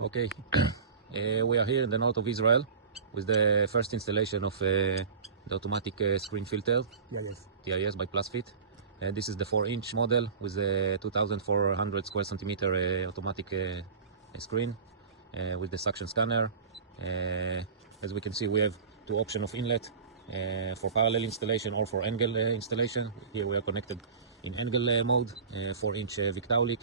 Okay, we are here in the north of Israel with the first installation of the automatic screen filter, TIS by PlusFit. This is the 4-inch model with a 2400 square centimeter automatic screen with the suction scanner. As we can see, we have two options of inlet for parallel installation or for angle installation. Here we are connected in angle mode, 4-inch Victaulic.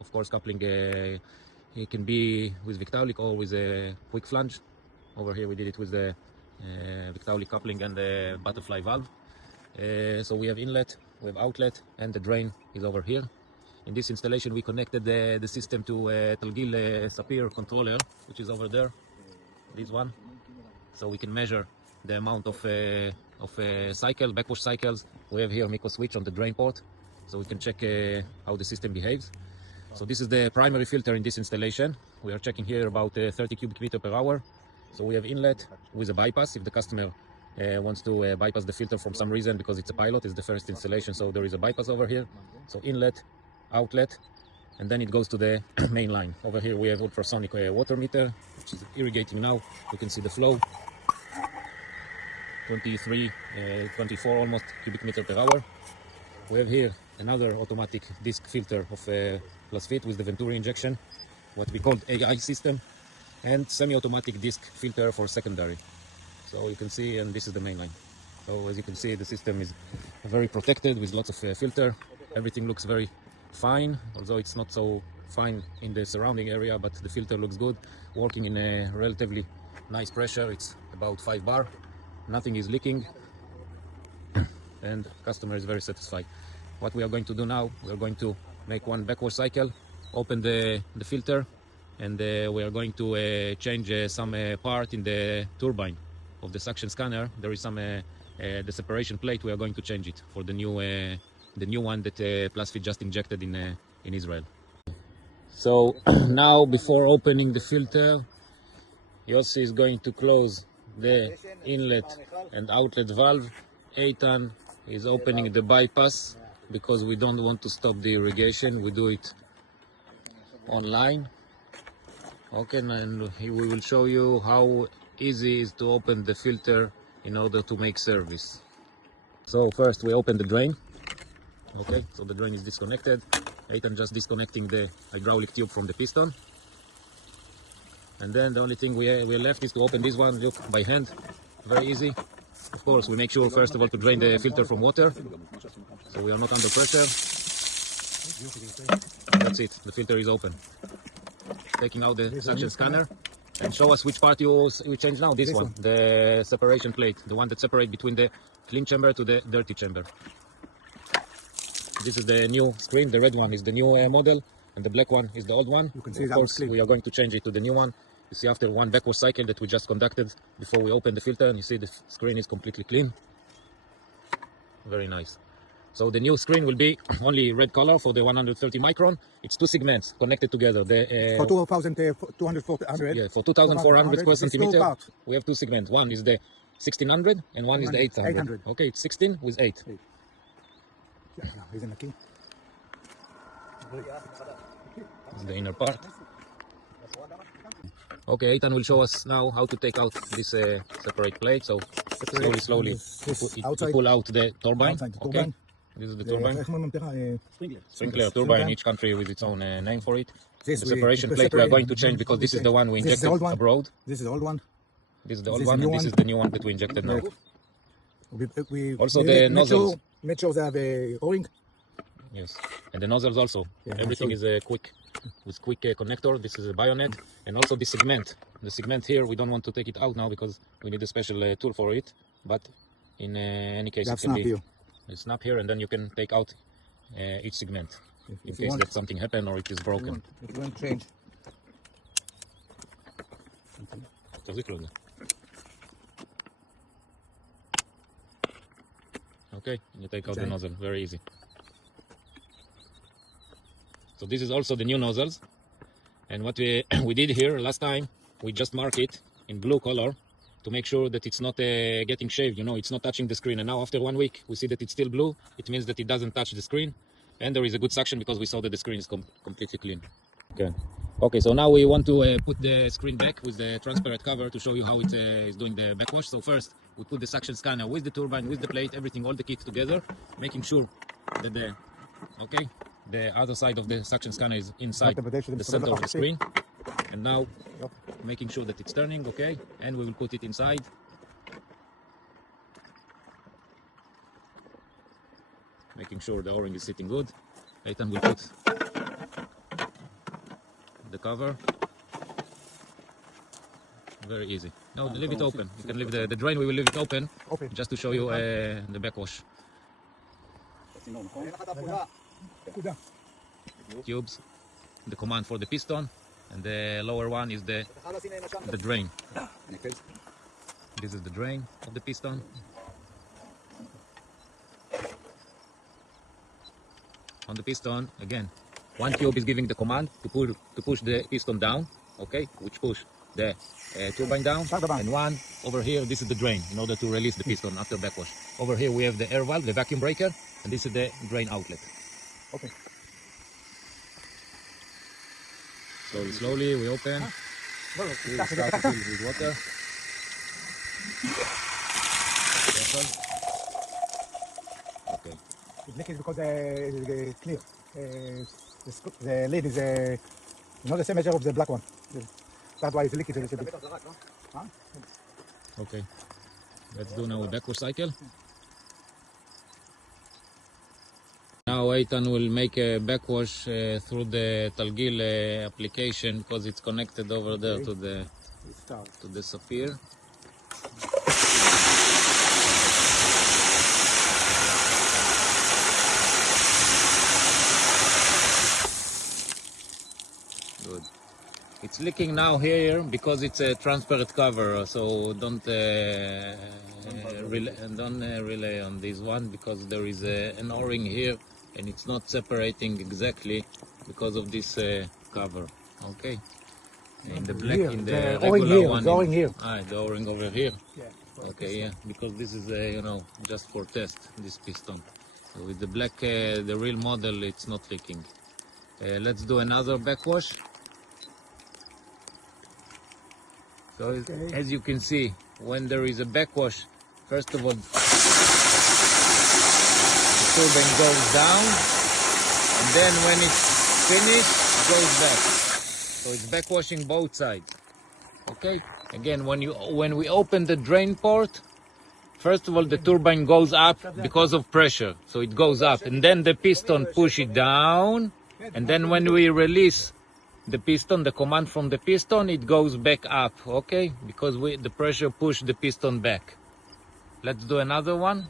Of course, coupling it can be with Victaulic or with a quick flange. Over here we did it with the Victaulic coupling and the butterfly valve. So we have inlet, we have outlet, and the drain is over here. In this installation we connected the system to Talgil Sapir controller, which is over there, this one. So we can measure the amount of cycle, backwash cycles. We have here Miko switch on the drain port, so we can check how the system behaves. So this is the primary filter in this installation. We are checking here about 30 cubic meter per hour. So we have inlet with a bypass if the customer wants to bypass the filter from some reason, because it's a pilot, it's the first installation, so there is a bypass over here. So inlet, outlet, and then it goes to the main line. Over here we have ultrasonic water meter, which is irrigating now. You can see the flow, 23, 24 almost cubic meter per hour. We have here another automatic disc filter of PlusFit with the Venturi injection, what we call AI system, and semi-automatic disc filter for secondary. So you can see, and this is the main line. So as you can see, the system is very protected with lots of filter. Everything looks very fine, although it's not so fine in the surrounding area, but the filter looks good, working in a relatively nice pressure. It's about 5 bar, nothing is leaking, and customer is very satisfied. What we are going to do now, we are going to make one backwash cycle, open the filter, and we are going to change some part in the turbine of the suction scanner. There is some the separation plate. We are going to change it for the new one that PlusFit just injected in Israel. So now, before opening the filter, Yossi is going to close the inlet and outlet valve. Eitan is opening the bypass because we don't want to stop the irrigation. We do it online. Okay, and we will show you how easy it is to open the filter in order to make service. So first we open the drain. Okay, so the drain is disconnected. Eitan just disconnecting the hydraulic tube from the piston. And then the only thing we left is to open this one, look, by hand. Very easy. Of course, we make sure first of all to drain the filter from water, so we are not under pressure. That's it, the filter is open. Taking out the suction scanner, and show us which part you change now. This one, the separation plate, the one that separates between the clean chamber to the dirty chamber. This is the new screen. The red one is the new model, and the black one is the old one. You can see, of course, we are going to change it to the new one. You see, after one backwash cycle that we just conducted before we open the filter, and you see the screen is completely clean. Very nice. So the new screen will be only red color for the 130 micron. It's two segments connected together. For 2,400. Yeah, for 2,400 square centimeter, we have two segments. One is the 1600 and one is the 800. Okay, it's 16 with 8. This is the inner part. Okay, Eitan will show us now how to take out this separate plate. So slowly you pull out the turbine. Okay, this is the turbine. Sprinkler turbine, each country with its own name for it. The separation plate we are going to change because this is the one we injected abroad. This is the old one. This is the old one, and this is the new one that we injected now. Also the nozzles. Make sure they have a O-ring. Yes, and the nozzles also. Yeah, everything is quick, with quick connector. This is a bayonet, and also the segment. The segment here, we don't want to take it out now because we need a special tool for it. But in any case, it can be snap here, and then you can take out each segment in case that something happened or it is broken. If you want to change. Okay, you take out the nozzle. Very easy. So this is also the new nozzles, and what we did here last time, we just mark it in blue color to make sure that it's not getting shaved, you know, it's not touching the screen. And now after 1 week we see that it's still blue. It means that it doesn't touch the screen, and there is a good suction because we saw that the screen is completely clean. Okay. Okay, so now we want to put the screen back with the transparent cover to show you how it is doing the backwash. So first, we put the suction scanner with the turbine, with the plate, everything, all the kit together, making sure that the other side of the suction scanner is inside the center of the screen. And now, making sure that it's turning, okay, and we will put it inside. Making sure the O-ring is sitting good. Eitan will put the cover. Very easy. No, leave it open. You can leave the drain. We will leave it open just to show you the backwash. Tubes, the command for the piston, and the lower one is the drain. This is the drain of the piston. On the piston, again, one tube is giving the command to push the piston down, okay, which push the turbine down, and one over here, this is the drain in order to release the piston after backwash. Over here we have the air valve, the vacuum breaker, and this is the drain outlet. Okay. Slowly we open. We will start to fill with water. Okay. It's leaking because it's clear. The lid is not the same measure of the black one. That's why it's leaking a little bit. Okay. Let's do now a backwash cycle. Now Eitan will make a backwash through the Talgil application because it's connected over there to the Sapphire. Good. It's leaking now here because it's a transparent cover, so don't rely on this one because there is an O-ring here and it's not separating exactly because of this cover. Okay. In the black, here, in the O-ring regular here, one, the O-ring here. The O-ring over here. Yeah. Okay, yeah, because this is you know, just for test, this piston. So with the black, the real model, it's not leaking. Let's do another backwash. So as you can see, when there is a backwash, first of all, the turbine goes down, and then when it's finished, it goes back. So it's backwashing both sides. Okay. Again, when we open the drain port, first of all, the turbine goes up because of pressure, so it goes up, and then the piston push it down, and then when we release the piston, the command from the piston, it goes back up, okay? Because the pressure pushed the piston back. Let's do another one.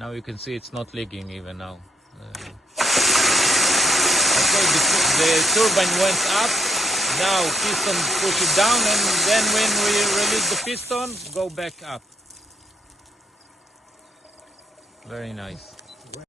Now you can see it's not leaking even now. Okay, the turbine went up. Now piston push it down, and then when we release the piston, go back up. Very nice.